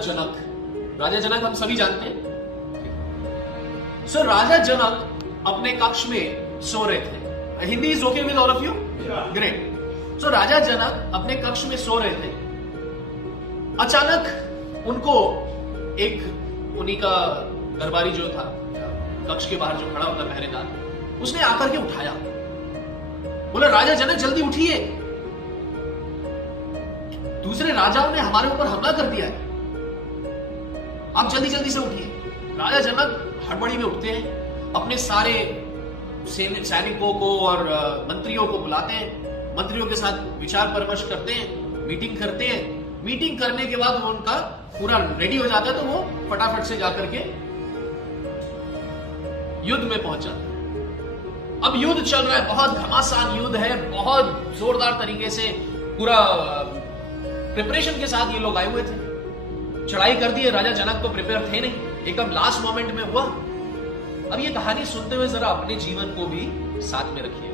जनक, राजा जनक हम सभी जानते हैं। सो राजा जनक अपने कक्ष में सो रहे थे। Hindi is okay with all of you? Great. So राजा जनक अपने कक्ष में सो रहे थे। अचानक उनको एक उन्हीं का दरबारी जो था कक्ष के बाहर जो खड़ा होता पहरेदार, उसने आकर के उठाया, बोला राजा जनक जल्दी उठिए, दूसरे राजाओं ने हमारे ऊपर हमला कर दिया है, आप जल्दी जल्दी से उठिए। राजा जनक हड़बड़ी में उठते हैं, अपने सारे सैनिकों को और मंत्रियों को बुलाते हैं, मंत्रियों के साथ विचार परामर्श करते हैं, मीटिंग करते हैं। मीटिंग करने के बाद उनका पूरा रेडी हो जाता है तो वो फटाफट से जाकर के युद्ध में पहुंच जाते हैं। अब युद्ध चल रहा है, बहुत घमासान युद्ध है, बहुत जोरदार तरीके से पूरा प्रिपरेशन के साथ ये लोग आए हुए थे। चढ़ाई कर दी है, राजा जनक तो प्रिपेयर थे नहीं, एकदम लास्ट मोमेंट में हुआ। अब ये कहानी सुनते हुए जरा अपने जीवन को भी साथ में रखिए।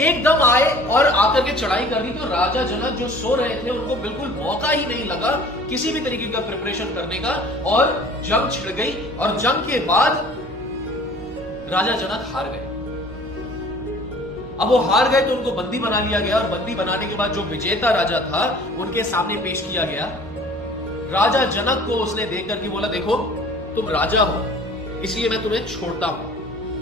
एकदम आए और आकर के चढ़ाई कर दी तो राजा जनक जो सो रहे थे उनको बिल्कुल मौका ही नहीं लगा किसी भी तरीके का प्रिपरेशन करने का, और जंग छिड़ गई। और जंग के बाद राजा जनक हार गए। अब वो हार गए तो उनको बंदी बना लिया गया, और बंदी बनाने के बाद जो विजेता राजा था उनके सामने पेश किया गया। राजा जनक को उसने देख करके बोला, देखो तुम राजा हो इसलिए मैं तुम्हें छोड़ता हूं,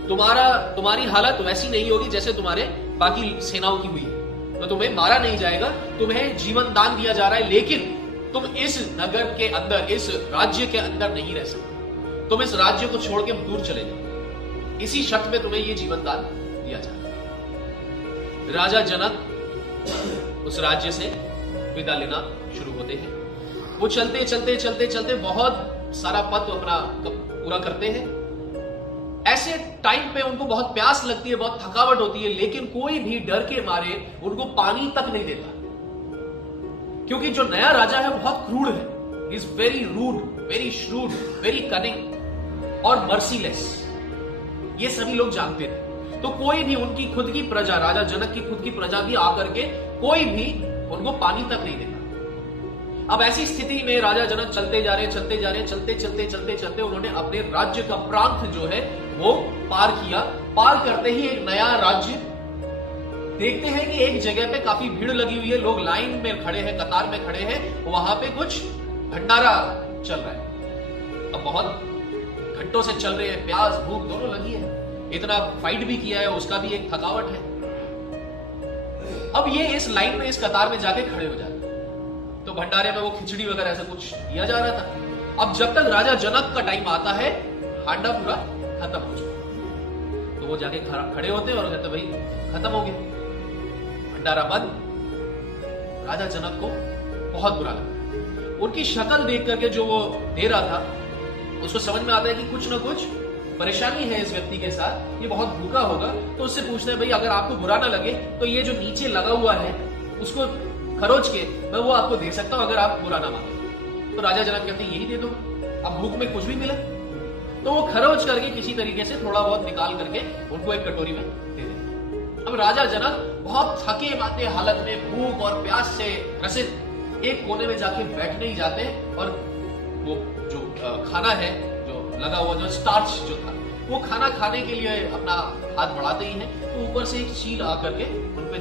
तुम्हारी हालत वैसी नहीं होगी जैसे तुम्हारे बाकी सेनाओं की हुई है, तो तुम्हें मारा नहीं जाएगा, तुम्हें जीवन दान दिया जा रहा है, लेकिन तुम इस नगर के अंदर, इस राज्य के अंदर नहीं रह सकते, तुम इस राज्य को छोड़ के दूर चले जाओ, इसी शर्त में तुम्हें यह जीवन दान दिया जा रहा है। राजा जनक उस राज्य से विदा लेना शुरू होते हैं। वो चलते चलते चलते चलते बहुत सारा पथ अपना पूरा करते हैं। ऐसे टाइम पे उनको बहुत प्यास लगती है, बहुत थकावट होती है, लेकिन कोई भी डर के मारे उनको पानी तक नहीं देता, क्योंकि जो नया राजा है वो बहुत क्रूर है, is very rude, very shrewd, very cunning और मर्सीलेस। ये सभी लोग जानते थे। तो कोई भी उनकी खुद की प्रजा, राजा जनक की खुद की प्रजा भी आकर के कोई भी उनको पानी तक नहीं देता। अब ऐसी स्थिति में राजा जनक चलते जा रहे, चलते जा रहे, चलते चलते चलते चलते उन्होंने अपने राज्य का प्रांत जो है वो पार किया। पार करते ही एक नया राज्य देखते हैं कि एक जगह पे काफी भीड़ लगी हुई है, लोग लाइन में खड़े हैं, कतार में खड़े हैं, वहां पे कुछ भंडारा चल रहा है। अब बहुत घंटों से चल रहे हैं, प्यास भूख दोनों लगी है, इतना फाइट भी किया है, उसका भी एक थकावट है। अब ये इस लाइन में, इस कतार में जाके खड़े हो जाते, तो भंडारे में वो खिचड़ी वगैरह ऐसा कुछ दिया जा रहा था। अब जब तक राजा जनक का टाइम आता है, हांडा पूरा खत्म हो चुका, तो वो जाके खड़े होते और कहते भाई खत्म हो गया, भंडारा बंद। राजा जनक को बहुत बुरा लगा। उनकी शक्ल देख करके जो वो दे रहा था, उसको समझ में आता है कि कुछ ना कुछ परेशानी है इस व्यक्ति के साथ, ये बहुत भूखा होगा। तो उससे पूछते हैं भाई अगर आपको बुरा ना लगे तो ये जो नीचे लगा हुआ है उसको खरोच के मैं वो आपको दे सकता हूं, अगर आप बुरा ना माने। तो राजा जनक कहते हैं यही दे दो, अब भूख में कुछ भी मिले। तो वो खरोच करके किसी तरीके से थोड़ा बहुत निकाल करके उनको एक कटोरी में दे दे। अब राजा जनक बहुत थके माते हालत में, भूख और प्यास से ग्रसित, एक कोने में जाके बैठने ही जाते, और वो जो खाना है जो लगा हुआ, जो स्टार्च जो था, वो खाना खाने के लिए अपना हाथ बढ़ाते ही हैं, तो ऊपर से एक चील आकर के उनपे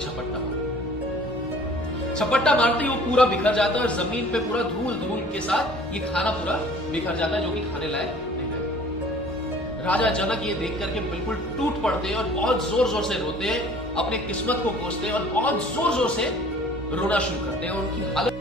झपट्टा मारते ही वो पूरा बिखर जाता है, और जमीन पे पूरा धूल धूल के साथ ये खाना पूरा बिखर जाता है, जो कि खाने लायक नहीं है। राजा जनक ये देख करके बिल्कुल टूट पड़ते हैं और बहुत जोर जोर से रोते हैं, अपने किस्मत को कोसते हैं और बहुत जोर जोर से रोना शुरू करते हैं। उनकी हालत